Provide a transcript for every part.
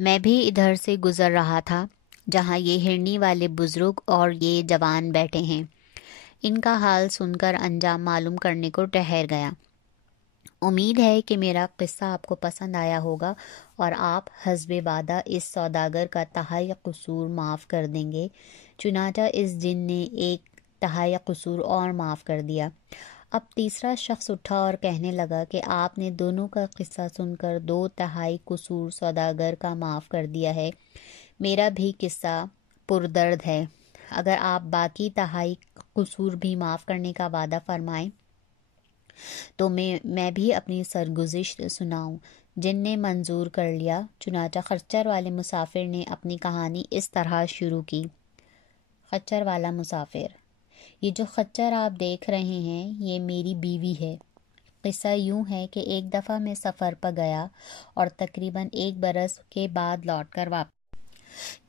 میں بھی ادھر سے گزر رہا تھا جہاں یہ ہرنی والے بزرگ اور یہ جوان بیٹھے ہیں۔ ان کا حال سن کر انجام معلوم کرنے کو ٹھہر گیا۔ امید ہے کہ میرا قصہ آپ کو پسند آیا ہوگا اور آپ حسب وعدہ اس سوداگر کا تہائی قصور معاف کر دیں گے۔ چنانچہ اس جن نے ایک تہائی قصور اور معاف کر دیا۔ اب تیسرا شخص اٹھا اور کہنے لگا کہ آپ نے دونوں کا قصہ سن کر 2/3 قصور سوداگر کا معاف کر دیا ہے۔ میرا بھی قصہ پردرد ہے۔ اگر آپ باقی 1/3 قصور بھی معاف کرنے کا وعدہ فرمائیں تو میں بھی اپنی سرگزشت سناؤں۔ جن نے منظور کر لیا۔ چنانچہ خچر والے مسافر نے اپنی کہانی اس طرح شروع کی۔ خچر والا مسافر: یہ جو خچر آپ دیکھ رہے ہیں یہ میری بیوی ہے۔ قصہ یوں ہے کہ ایک دفعہ میں سفر پر گیا اور تقریباً 1 برس کے بعد لوٹ کر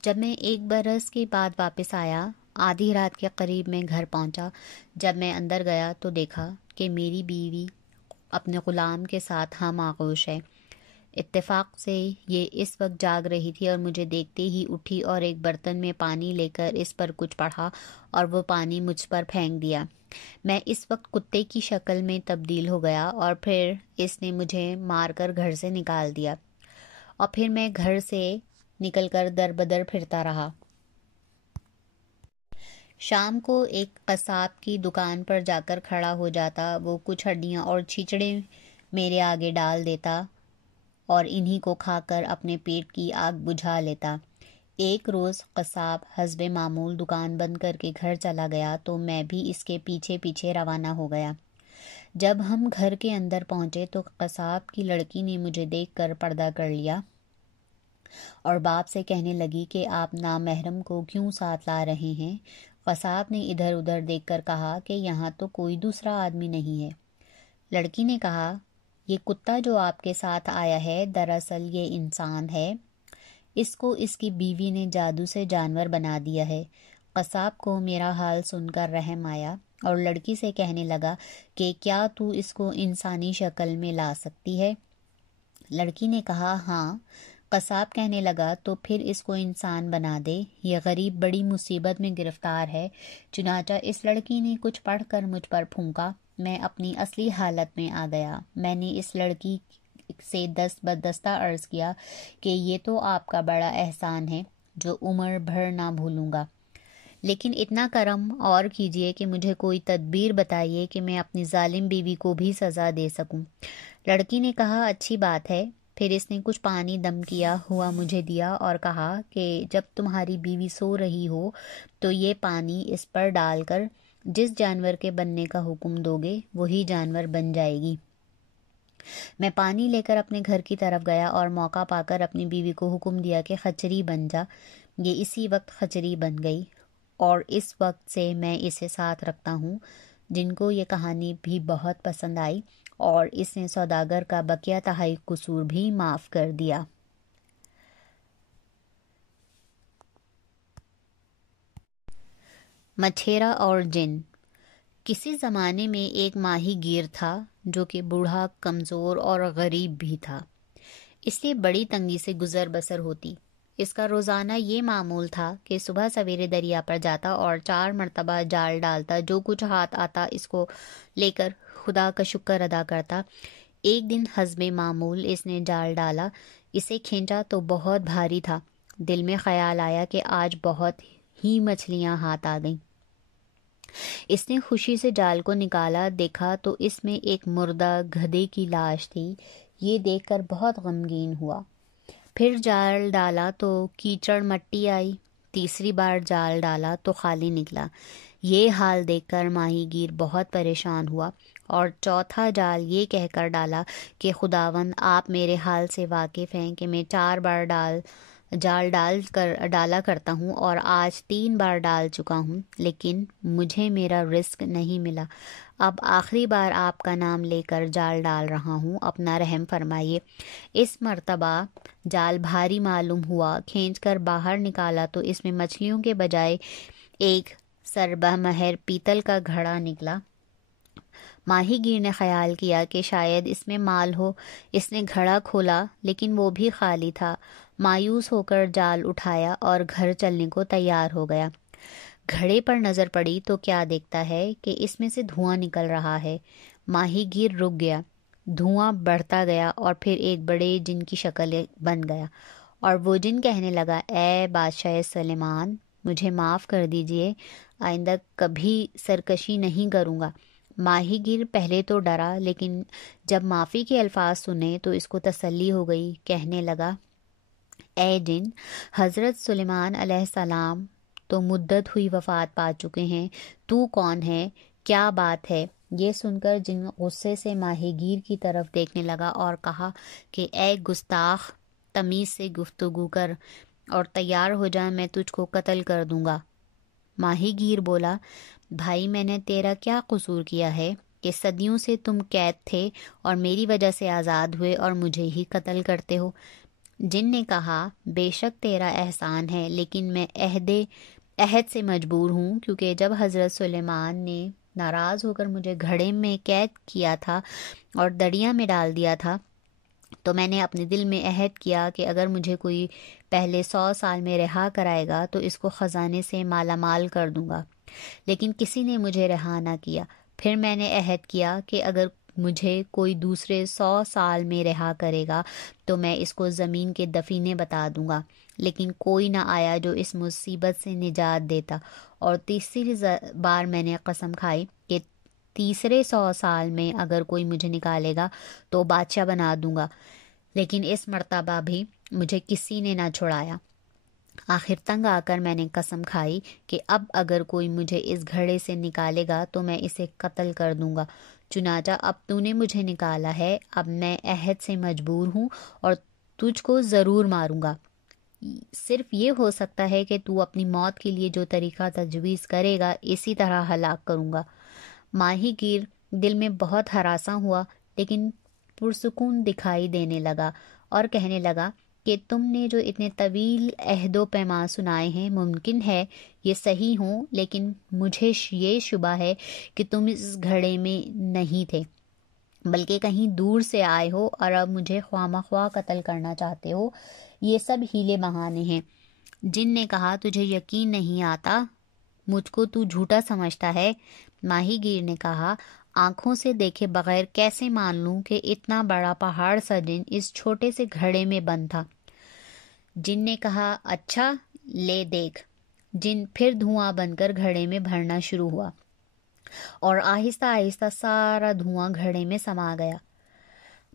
جب میں 1 برس کے بعد واپس آیا، آدھی رات کے قریب میں گھر پہنچا۔ جب میں اندر گیا تو دیکھا کہ میری بیوی اپنے غلام کے ساتھ ہم آغوش ہے۔ اتفاق سے یہ اس وقت جاگ رہی تھی اور مجھے دیکھتے ہی اٹھی اور ایک برتن میں پانی لے کر اس پر کچھ پڑھا اور وہ پانی مجھ پر پھینک دیا۔ میں اس وقت کتے کی شکل میں تبدیل ہو گیا اور پھر اس نے مجھے مار کر گھر سے نکال دیا اور پھر میں گھر سے نکل کر در بدر پھرتا رہا۔ شام کو ایک قصاب کی دکان پر جا کر کھڑا ہو جاتا، وہ کچھ ہڈیاں اور چھیچڑے میرے آگے ڈال دیتا اور انہی کو کھا کر اپنے پیٹ کی آگ بجھا لیتا۔ ایک روز قصاب حسب معمول دکان بند کر کے گھر چلا گیا تو میں بھی اس کے پیچھے پیچھے روانہ ہو گیا۔ جب ہم گھر کے اندر پہنچے تو قصاب کی لڑکی نے مجھے دیکھ کر پردہ کر لیا اور باپ سے کہنے لگی کہ آپ نامحرم کو کیوں ساتھ لا رہے ہیں؟ قصاب نے ادھر ادھر دیکھ کر کہا کہ یہاں تو کوئی دوسرا آدمی نہیں ہے۔ لڑکی نے کہا، یہ کتا جو آپ کے ساتھ آیا ہے دراصل یہ انسان ہے، اس کو اس کی بیوی نے جادو سے جانور بنا دیا ہے۔ قصاب کو میرا حال سن کر رحم آیا اور لڑکی سے کہنے لگا کہ کیا تو اس کو انسانی شکل میں لا سکتی ہے؟ لڑکی نے کہا، ہاں۔ قصاب کہنے لگا، تو پھر اس کو انسان بنا دے، یہ غریب بڑی مصیبت میں گرفتار ہے۔ چنانچہ اس لڑکی نے کچھ پڑھ کر مجھ پر پھونکا۔ میں اپنی اصلی حالت میں آ گیا۔ میں نے اس لڑکی سے دست بدستہ عرض کیا کہ یہ تو آپ کا بڑا احسان ہے جو عمر بھر نہ بھولوں گا، لیکن اتنا کرم اور کیجئے کہ مجھے کوئی تدبیر بتائیے کہ میں اپنی ظالم بیوی کو بھی سزا دے سکوں۔ لڑکی نے کہا، اچھی بات ہے۔ پھر اس نے کچھ پانی دم کیا ہوا مجھے دیا اور کہا کہ جب تمہاری بیوی سو رہی ہو تو یہ پانی اس پر ڈال کر جس جانور کے بننے کا حکم دو گے وہی جانور بن جائے گی۔ میں پانی لے کر اپنے گھر کی طرف گیا اور موقع پا کر اپنی بیوی کو حکم دیا کہ خچری بن جا۔ یہ اسی وقت خچری بن گئی اور اس وقت سے میں اسے ساتھ رکھتا ہوں۔ جن کو یہ کہانی بھی بہت پسند آئی اور اس نے سوداگر کا بقیہ تہائی قصور بھی معاف کر دیا۔ مچھیرا اور جن۔ کسی زمانے میں ایک ماہی گیر تھا جو کہ بوڑھا، کمزور اور غریب بھی تھا، اس لیے بڑی تنگی سے گزر بسر ہوتی۔ اس کا روزانہ یہ معمول تھا کہ صبح سویرے دریا پر جاتا اور 4 مرتبہ جال ڈالتا، جو کچھ ہاتھ آتا اس کو لے کر خدا کا شکر ادا کرتا۔ ایک دن حسب معمول اس نے جال ڈالا، اسے کھینچا تو بہت بھاری تھا۔ دل میں خیال آیا کہ آج بہت ہی مچھلیاں ہاتھ آ گئیں۔ اس نے خوشی سے جال کو نکالا، دیکھا تو اس میں ایک مردہ گدھے کی لاش تھی۔ یہ دیکھ کر بہت غمگین ہوا۔ پھر جال ڈالا تو کیچڑ مٹی آئی، تیسری بار جال ڈالا تو خالی نکلا۔ یہ حال دیکھ کر ماہی گیر بہت پریشان ہوا اور چوتھا جال یہ کہہ کر ڈالا کہ خداوند آپ میرے حال سے واقف ہیں کہ میں 4 بار جال ڈالا کرتا ہوں اور آج 3 بار ڈال چکا ہوں، لیکن مجھے میرا رزق نہیں ملا۔ اب آخری بار آپ کا نام لے کر جال ڈال رہا ہوں، اپنا رحم فرمائیے۔ اس مرتبہ جال بھاری معلوم ہوا، کھینچ کر باہر نکالا تو اس میں مچھلیوں کے بجائے ایک سربہ مہر پیتل کا گھڑا نکلا۔ ماہی گیر نے خیال کیا کہ شاید اس میں مال ہو۔ اس نے گھڑا کھولا لیکن وہ بھی خالی تھا۔ مایوس ہو کر جال اٹھایا اور گھر چلنے کو تیار ہو گیا۔ گھڑے پر نظر پڑی تو کیا دیکھتا ہے کہ اس میں سے دھواں نکل رہا ہے۔ ماہی گیر رک گیا، دھواں بڑھتا گیا اور پھر ایک بڑے جن کی شکل بن گیا، اور وہ جن کہنے لگا، اے بادشاہ سلیمان، مجھے معاف کر دیجئے، آئندہ کبھی سرکشی نہیں کروں گا۔ ماہی گیر پہلے تو ڈرا، لیکن جب معافی کے الفاظ سنے تو اس کو تسلی ہو گئی۔ کہنے لگا، اے جن، حضرت سلیمان علیہ السلام تو مدت ہوئی وفات پا چکے ہیں، تو کون ہے؟ کیا بات ہے؟ یہ سن کر جن غصے سے ماہی گیر کی طرف دیکھنے لگا اور کہا کہ اے گستاخ، تمیز سے گفتگو کر اور تیار ہو جا، میں تجھ کو قتل کر دوں گا۔ ماہی گیر بولا، بھائی، میں نے تیرا کیا قصور کیا ہے کہ صدیوں سے تم قید تھے اور میری وجہ سے آزاد ہوئے اور مجھے ہی قتل کرتے ہو؟ جن نے کہا، بے شک تیرا احسان ہے، لیکن میں عہد سے مجبور ہوں، کیونکہ جب حضرت سلیمان نے ناراض ہو کر مجھے گھڑے میں قید کیا تھا اور دریا میں ڈال دیا تھا، تو میں نے اپنے دل میں عہد کیا کہ اگر مجھے کوئی پہلے 100 سال میں رہا کرائے گا تو اس کو خزانے سے مالا مال کر دوں گا، لیکن کسی نے مجھے رہا نہ کیا۔ پھر میں نے عہد کیا کہ اگر مجھے کوئی دوسرے 100 سال میں رہا کرے گا تو میں اس کو زمین کے دفینے بتا دوں گا، لیکن کوئی نہ آیا جو اس مصیبت سے نجات دیتا، اور تیسری بار میں نے قسم کھائی کہ تیسرے 100 سال میں اگر کوئی مجھے نکالے گا تو بادشاہ بنا دوں گا، لیکن اس مرتبہ بھی مجھے کسی نے نہ چھڑایا۔ آخر تنگ آ کر میں نے قسم کھائی کہ اب اگر کوئی مجھے اس گھڑے سے نکالے گا تو میں اسے قتل کر دوں گا۔ چنانچہ اب تو نے مجھے نکالا ہے، اب میں عہد سے مجبور ہوں اور تجھ کو ضرور ماروں گا۔ صرف یہ ہو سکتا ہے کہ تو اپنی موت کے لیے جو طریقہ تجویز کرے گا اسی طرح ہلاک کروں گا۔ ماہی گیر دل میں بہت ہراساں ہوا، لیکن پرسکون دکھائی دینے لگا اور کہنے لگا کہ تم نے جو اتنے طویل عہد و پیمان سنائے ہیں، ممکن ہے یہ صحیح ہوں، لیکن مجھے یہ شبہ ہے کہ تم اس گھڑے میں نہیں تھے، بلکہ کہیں دور سے آئے ہو اور اب مجھے خواہ مخواہ قتل کرنا چاہتے ہو۔ یہ سب ہیلے بہانے ہیں۔ جن نے کہا، تجھے یقین نہیں آتا؟ مجھ کو تو جھوٹا سمجھتا ہے؟ ماہی گیر نے کہا، آنکھوں سے دیکھے بغیر کیسے مان لوں کہ اتنا بڑا پہاڑ سا جن اس چھوٹے سے گھڑے میں بند تھا؟ جن نے کہا، اچھا لے دیکھ۔ جن پھر دھواں بن کر گھڑے میں بھرنا شروع ہوا اور آہستہ آہستہ سارا دھواں گھڑے میں سما گیا۔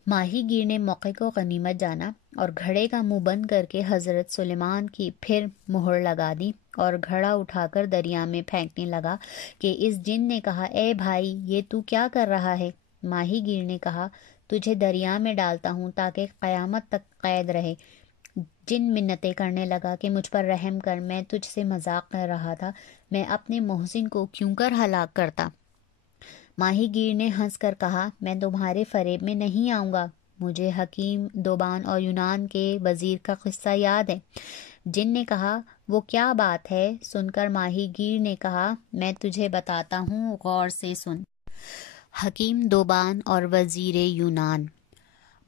ماہی گیر نے موقع کو غنیمت جانا اور گھڑے کا منہ بند کر کے حضرت سلیمان کی پھر مہر لگا دی اور گھڑا اٹھا کر دریا میں پھینکنے لگا کہ اس جن نے کہا، اے بھائی، یہ تو کیا کر رہا ہے؟ ماہی گیر نے کہا، تجھے دریا میں ڈالتا ہوں تاکہ قیامت تک قید رہے۔ جن منتیں کرنے لگا کہ مجھ پر رحم کر، میں تجھ سے مذاق کر رہا تھا، میں اپنے محسن کو کیوں کر ہلاک کرتا؟ ماہی گیر نے ہنس کر کہا، میں تمہارے فریب میں نہیں آؤں گا، مجھے حکیم دوبان اور یونان کے وزیر کا قصہ یاد ہے۔ جن نے کہا، وہ کیا بات ہے؟ سن کر ماہی گیر نے کہا، میں تجھے بتاتا ہوں، غور سے سن۔ حکیم دوبان اور وزیر یونان۔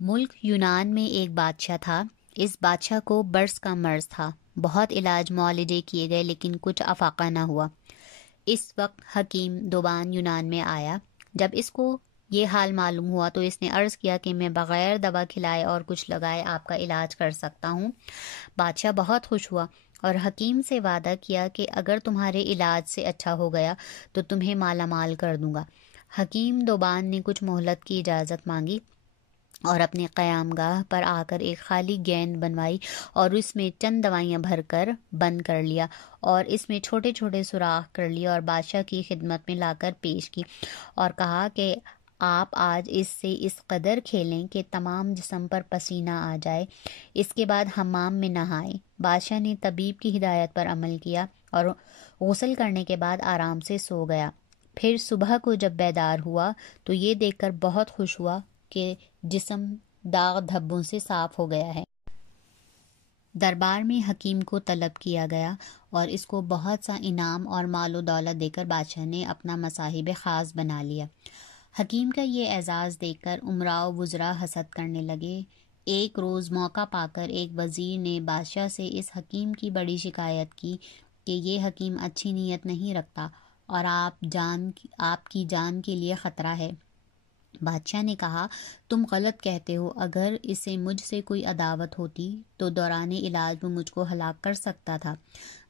ملک یونان میں ایک بادشاہ تھا۔ اس بادشاہ کو برص کا مرض تھا، بہت علاج معالجے کیے گئے لیکن کچھ افاقہ نہ ہوا۔ اس وقت حکیم دوبان یونان میں آیا۔ جب اس کو یہ حال معلوم ہوا تو اس نے عرض کیا کہ میں بغیر دوا کھلائے اور کچھ لگائے آپ کا علاج کر سکتا ہوں۔ بادشاہ بہت خوش ہوا اور حکیم سے وعدہ کیا کہ اگر تمہارے علاج سے اچھا ہو گیا تو تمہیں مالا مال کر دوں گا۔ حکیم دوبان نے کچھ مہلت کی اجازت مانگی اور اپنے قیام گاہ پر آ کر ایک خالی گیند بنوائی اور اس میں چند دوائیاں بھر کر بند کر لیا اور اس میں چھوٹے چھوٹے سوراخ کر لیے اور بادشاہ کی خدمت میں لا کر پیش کی اور کہا کہ آپ آج اس سے اس قدر کھیلیں کہ تمام جسم پر پسینہ آ جائے، اس کے بعد حمام میں نہائیں۔ بادشاہ نے طبیب کی ہدایت پر عمل کیا اور غسل کرنے کے بعد آرام سے سو گیا۔ پھر صبح کو جب بیدار ہوا تو یہ دیکھ کر بہت خوش ہوا کہ جسم داغ دھبوں سے صاف ہو گیا ہے۔ دربار میں حکیم کو طلب کیا گیا اور اس کو بہت سا انعام اور مال و دولت دے کر بادشاہ نے اپنا مصاحب خاص بنا لیا۔ حکیم کا یہ اعزاز دیکھ کر امراء و وزراء حسد کرنے لگے۔ ایک روز موقع پا کر ایک وزیر نے بادشاہ سے اس حکیم کی بڑی شکایت کی کہ یہ حکیم اچھی نیت نہیں رکھتا اور آپ کی جان کے لیے خطرہ ہے۔ بادشاہ نے کہا، تم غلط کہتے ہو، اگر اسے مجھ سے کوئی عداوت ہوتی تو دوران علاج وہ مجھ کو ہلاک کر سکتا تھا۔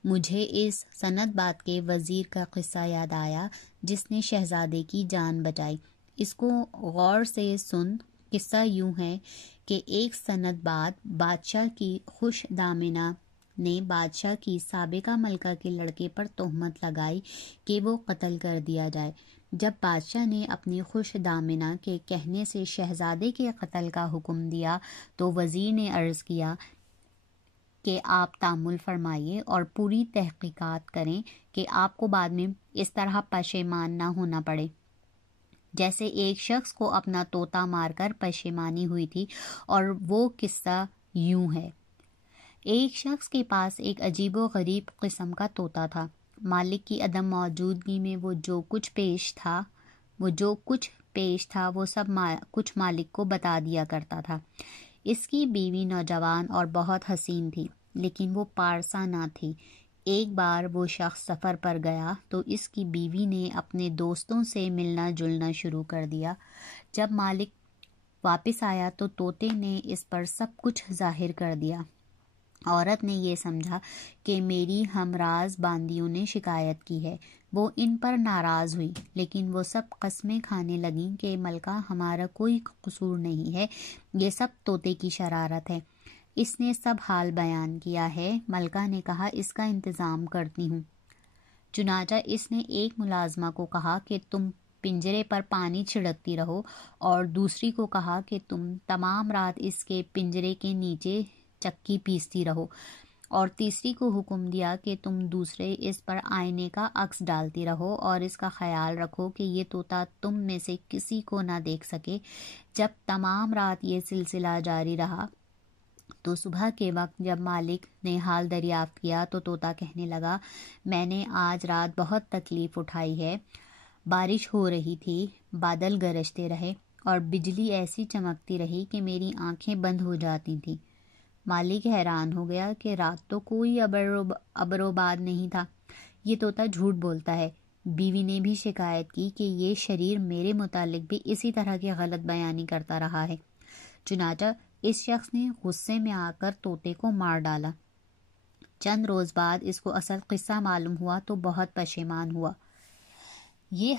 مجھے اس سند بات کے وزیر کا قصہ یاد آیا جس نے شہزادے کی جان بچائی۔ اس کو غور سے سن۔ قصہ یوں ہے کہ ایک سند بعد بادشاہ کی خوش دامنہ نے بادشاہ کی سابقہ ملکہ کے لڑکے پر تہمت لگائی کہ وہ قتل کر دیا جائے۔ جب بادشاہ نے اپنی خوش دامنہ کے کہنے سے شہزادے کے قتل کا حکم دیا تو وزیر نے عرض کیا کہ آپ تأمل فرمائیے اور پوری تحقیقات کریں کہ آپ کو بعد میں اس طرح پشیمان نہ ہونا پڑے جیسے ایک شخص کو اپنا طوطا مار کر پشیمانی ہوئی تھی۔ اور وہ قصہ یوں ہے۔ ایک شخص کے پاس ایک عجیب و غریب قسم کا طوطا تھا۔ مالک کی عدم موجودگی میں وہ جو کچھ پیش تھا وہ سب کچھ مالک کو بتا دیا کرتا تھا۔ اس کی بیوی نوجوان اور بہت حسین تھی، لیکن وہ پارسا نہ تھی۔ ایک بار وہ شخص سفر پر گیا تو اس کی بیوی نے اپنے دوستوں سے ملنا جلنا شروع کر دیا۔ جب مالک واپس آیا تو طوطے نے اس پر سب کچھ ظاہر کر دیا۔ عورت نے یہ سمجھا کہ میری ہمراز باندیوں نے شکایت کی ہے۔ وہ ان پر ناراض ہوئی، لیکن وہ سب قسمیں کھانے لگیں کہ ملکہ ہمارا کوئی قصور نہیں ہے، یہ سب طوطے کی شرارت ہے۔ اس نے سب حال بیان کیا ہے۔ ملکہ نے کہا، اس کا انتظام کرتی ہوں۔ چنانچہ اس نے ایک ملازمہ کو کہا کہ تم پنجرے پر پانی چھڑکتی رہو، اور دوسری کو کہا کہ تم تمام رات اس کے پنجرے کے نیچے چکی پیستی رہو، اور تیسری کو حکم دیا کہ تم دوسرے اس پر آئینے کا عکس ڈالتی رہو اور اس کا خیال رکھو کہ یہ طوطا تم میں سے کسی کو نہ دیکھ سکے۔ جب تمام رات یہ سلسلہ جاری رہا تو صبح کے وقت جب مالک نے حال دریافت کیا تو طوطا کہنے لگا، میں نے آج رات بہت تکلیف اٹھائی ہے۔ بارش ہو رہی تھی، بادل گرجتے رہے اور بجلی ایسی چمکتی رہی کہ میری آنکھیں بند ہو جاتی تھیں۔ مالک حیران ہو گیا کہ رات تو کوئی ابر و باد نہیں تھا، یہ طوطا جھوٹ بولتا ہے۔ بیوی نے بھی شکایت کی کہ یہ شریر میرے متعلق بھی اسی طرح کی غلط بیانی کرتا رہا ہے۔ چنانچہ اس شخص نے غصے میں آ کر طوطے کو مار ڈالا۔ چند روز بعد اس کو اصل قصہ معلوم ہوا تو بہت پشیمان ہوا۔ یہ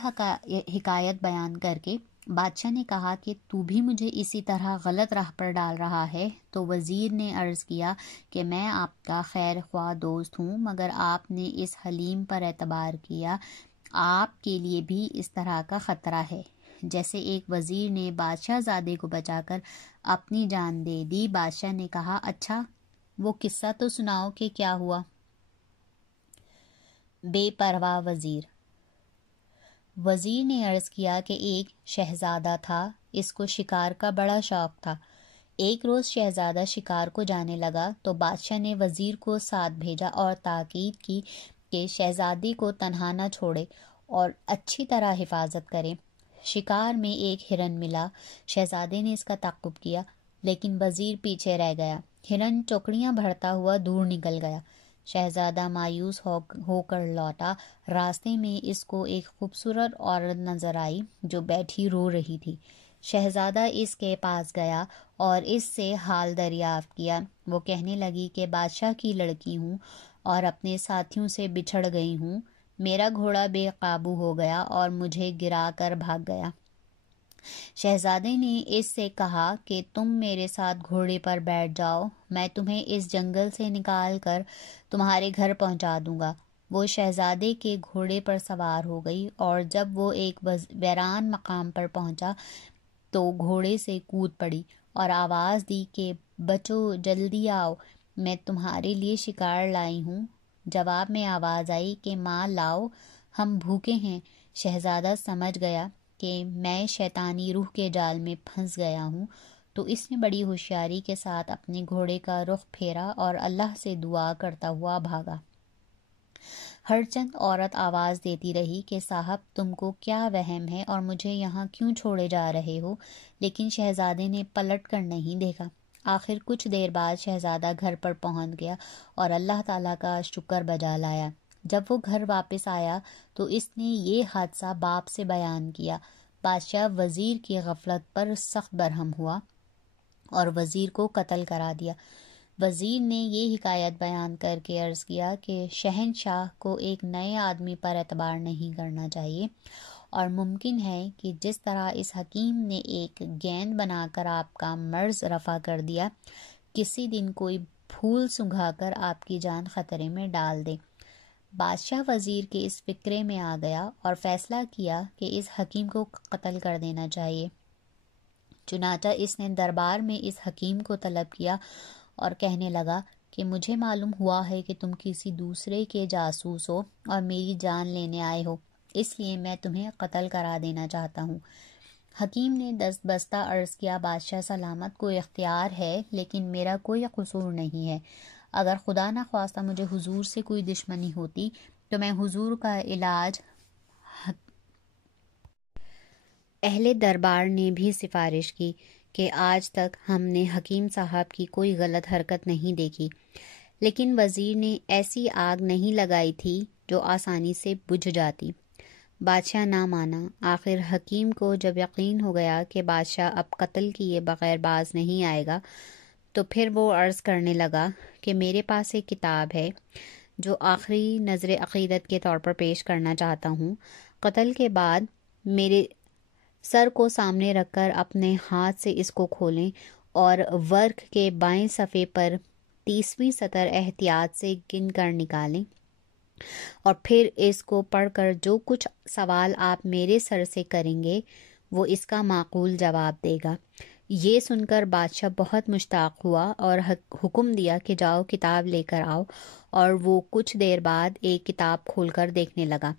حکایت بیان کر کے بادشاہ نے کہا کہ تو بھی مجھے اسی طرح غلط راہ پر ڈال رہا ہے۔ تو وزیر نے عرض کیا کہ میں آپ کا خیر خواہ دوست ہوں، مگر آپ نے اس حلیم پر اعتبار کیا، آپ کے لیے بھی اس طرح کا خطرہ ہے۔ جیسے ایک وزیر نے بادشاہ زادے کو بچا کر اپنی جان دے دی۔ بادشاہ نے کہا، اچھا وہ قصہ تو سناؤ کہ کیا ہوا۔ بے پرواہ وزیر۔ وزیر نے عرض کیا کہ ایک شہزادہ تھا، اس کو شکار کا بڑا شوق تھا۔ ایک روز شہزادہ شکار کو جانے لگا تو بادشاہ نے وزیر کو ساتھ بھیجا اور تاکید کی کہ شہزادی کو تنہا نہ چھوڑے اور اچھی طرح حفاظت کرے۔ شکار میں ایک ہرن ملا، شہزادے نے اس کا تعقب کیا، لیکن وزیر پیچھے رہ گیا۔ ہرن چوکڑیاں بھرتا ہوا دور نکل گیا۔ شہزادہ مایوس ہو کر لوٹا۔ راستے میں اس کو ایک خوبصورت عورت نظر آئی جو بیٹھی رو رہی تھی۔ شہزادہ اس کے پاس گیا اور اس سے حال دریافت کیا۔ وہ کہنے لگی کہ بادشاہ کی لڑکی ہوں اور اپنے ساتھیوں سے بچھڑ گئی ہوں۔ میرا گھوڑا بے قابو ہو گیا اور مجھے گرا کر بھاگ گیا۔ شہزادے نے اس سے کہا کہ تم میرے ساتھ گھوڑے پر بیٹھ جاؤ، میں تمہیں اس جنگل سے نکال کر تمہارے گھر پہنچا دوں گا۔ وہ شہزادے کے گھوڑے پر سوار ہو گئی اور جب وہ ایک ویران مقام پر پہنچا تو گھوڑے سے کود پڑی اور آواز دی کہ بچو، جلدی آؤ، میں تمہارے لیے شکار لائی ہوں۔ جواب میں آواز آئی کہ ماں لاؤ، ہم بھوکے ہیں۔ شہزادہ سمجھ گیا کہ میں شیطانی روح کے جال میں پھنس گیا ہوں، تو اس نے بڑی ہوشیاری کے ساتھ اپنے گھوڑے کا رخ پھیرا اور اللہ سے دعا کرتا ہوا بھاگا۔ ہر چند عورت آواز دیتی رہی کہ صاحب تم کو کیا وہم ہے اور مجھے یہاں کیوں چھوڑے جا رہے ہو، لیکن شہزادے نے پلٹ کر نہیں دیکھا۔ آخر کچھ دیر بعد شہزادہ گھر پر پہنچ گیا اور اللہ تعالیٰ کا شکر بجا لایا۔ جب وہ گھر واپس آیا تو اس نے یہ حادثہ باپ سے بیان کیا۔ بادشاہ وزیر کی غفلت پر سخت برہم ہوا اور وزیر کو قتل کرا دیا۔ وزیر نے یہ حکایت بیان کر کے عرض کیا کہ شہنشاہ کو ایک نئے آدمی پر اعتبار نہیں کرنا چاہیے، اور ممکن ہے کہ جس طرح اس حکیم نے ایک گیند بنا کر آپ کا مرض رفع کر دیا، کسی دن کوئی پھول سنگھا کر آپ کی جان خطرے میں ڈال دے۔ بادشاہ وزیر کے اس فکرے میں آ گیا اور فیصلہ کیا کہ اس حکیم کو قتل کر دینا چاہیے۔ چنانچہ اس نے دربار میں اس حکیم کو طلب کیا اور کہنے لگا کہ مجھے معلوم ہوا ہے کہ تم کسی دوسرے کے جاسوس ہو اور میری جان لینے آئے ہو، اس لیے میں تمہیں قتل کرا دینا چاہتا ہوں۔ حکیم نے دست بستہ عرض کیا، بادشاہ سلامت کو اختیار ہے، لیکن میرا کوئی قصور نہیں ہے۔ اگر خدا نہ خواستہ مجھے حضور سے کوئی دشمنی ہوتی تو میں حضور کا علاج۔ اہل دربار نے بھی سفارش کی کہ آج تک ہم نے حکیم صاحب کی کوئی غلط حرکت نہیں دیکھی، لیکن وزیر نے ایسی آگ نہیں لگائی تھی جو آسانی سے بجھ جاتی۔ بادشاہ نہ مانا۔ آخر حکیم کو جب یقین ہو گیا کہ بادشاہ اب قتل کیے بغیر باز نہیں آئے گا، تو پھر وہ عرض کرنے لگا کہ میرے پاس ایک کتاب ہے جو آخری نظر عقیدت کے طور پر پیش کرنا چاہتا ہوں۔ قتل کے بعد میرے سر کو سامنے رکھ کر اپنے ہاتھ سے اس کو کھولیں اور ورق کے بائیں صفحے پر 30ویں سطر احتیاط سے گن کر نکالیں، اور پھر اس کو پڑھ کر جو کچھ سوال آپ میرے سر سے کریں گے وہ اس کا معقول جواب دے گا۔ یہ سن کر بادشاہ بہت مشتاق ہوا اور حکم دیا کہ جاؤ کتاب لے کر آؤ، اور وہ کچھ دیر بعد ایک کتاب کھول کر دیکھنے لگا،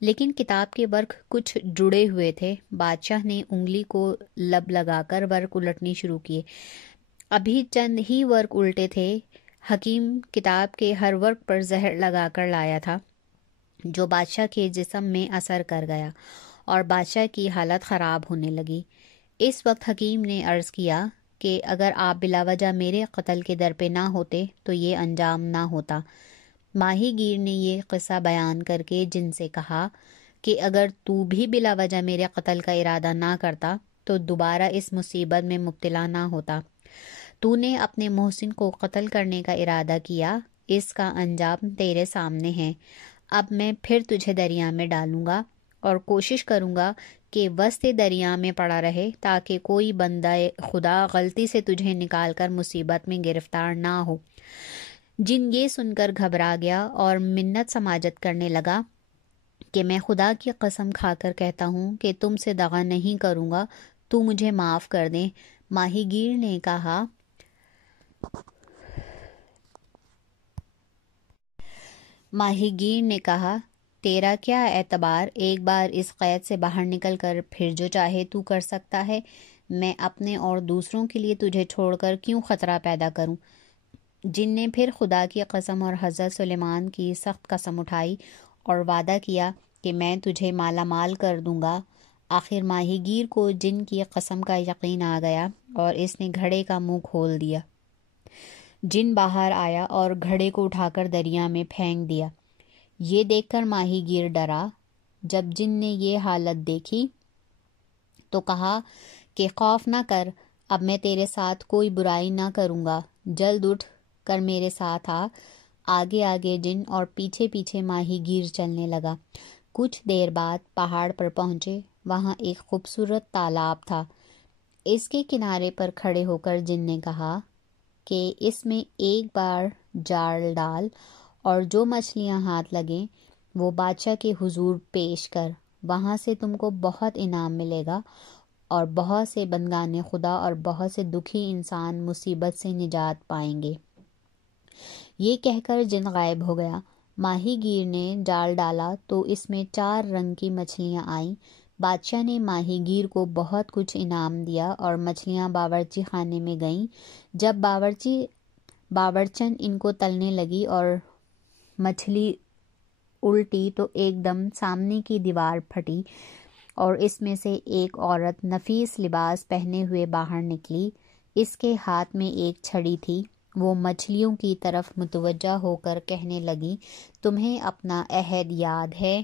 لیکن کتاب کے ورق کچھ جڑے ہوئے تھے۔ بادشاہ نے انگلی کو لب لگا کر ورق الٹنی شروع کیے۔ ابھی چند ہی ورق الٹے تھے، حکیم کتاب کے ہر ورق پر زہر لگا کر لایا تھا، جو بادشاہ کے جسم میں اثر کر گیا اور بادشاہ کی حالت خراب ہونے لگی۔ اس وقت حکیم نے عرض کیا کہ اگر آپ بلا وجہ میرے قتل کے در پہ نہ ہوتے تو یہ انجام نہ ہوتا۔ ماہی گیر نے یہ قصہ بیان کر کے جن سے کہا کہ اگر تو بھی بلا وجہ میرے قتل کا ارادہ نہ کرتا تو دوبارہ اس مصیبت میں مبتلا نہ ہوتا۔ تو نے اپنے محسن کو قتل کرنے کا ارادہ کیا، اس کا انجام تیرے سامنے ہے۔ اب میں پھر تجھے دریا میں ڈالوں گا اور کوشش کروں گا کہ وسط دریا میں پڑا رہے تاکہ کوئی بندہ خدا غلطی سے تجھے نکال کر مصیبت میں گرفتار نہ ہو۔ جن یہ سن کر گھبرا گیا اور منت سماجت کرنے لگا کہ میں خدا کی قسم کھا کر کہتا ہوں کہ تم سے دغا نہیں کروں گا، تو مجھے معاف کر دیں۔ ماہی گیر نے کہا تیرا کیا اعتبار، ایک بار اس قید سے باہر نکل کر پھر جو چاہے تو کر سکتا ہے، میں اپنے اور دوسروں کے لیے تجھے چھوڑ کر کیوں خطرہ پیدا کروں۔ جن نے پھر خدا کی قسم اور حضرت سلیمان کی سخت قسم اٹھائی اور وعدہ کیا کہ میں تجھے مالا مال کر دوں گا۔ آخر ماہی گیر کو جن کی قسم کا یقین آ گیا اور اس نے گھڑے کا منہ کھول دیا۔ جن باہر آیا اور گھڑے کو اٹھا کر دریا میں پھینک دیا۔ یہ دیکھ کر ماہی گیر ڈرا۔ جب جن نے یہ حالت دیکھی تو کہا کہ خوف نہ کر، اب میں تیرے ساتھ کوئی برائی نہ کروں گا، جلد اٹھ کر میرے ساتھ آ۔ آگے آگے جن اور پیچھے پیچھے ماہی گیر چلنے لگا۔ کچھ دیر بعد پہاڑ پر پہنچے، وہاں ایک خوبصورت تالاب تھا۔ اس کے کنارے پر کھڑے ہو کر جن نے کہا کہ اس میں ایک بار جال ڈال اور جو مچھلیاں ہاتھ لگیں وہ بادشاہ کے حضور پیش کر، وہاں سے تم کو بہت انعام ملے گا اور بہت سے بندگان خدا اور بہت سے دکھی انسان مصیبت سے نجات پائیں گے۔ یہ کہہ کر جن غائب ہو گیا۔ ماہی گیر نے جال ڈالا تو اس میں 4 رنگ کی مچھلیاں آئیں۔ بادشاہ نے ماہی گیر کو بہت کچھ انعام دیا اور مچھلیاں باورچی خانے میں گئیں۔ جب باورچن ان کو تلنے لگی اور مچھلی الٹی تو ایک دم سامنے کی دیوار پھٹی اور اس میں سے ایک عورت نفیس لباس پہنے ہوئے باہر نکلی۔ اس کے ہاتھ میں ایک چھڑی تھی۔ وہ مچھلیوں کی طرف متوجہ ہو کر کہنے لگی، تمہیں اپنا عہد یاد ہے؟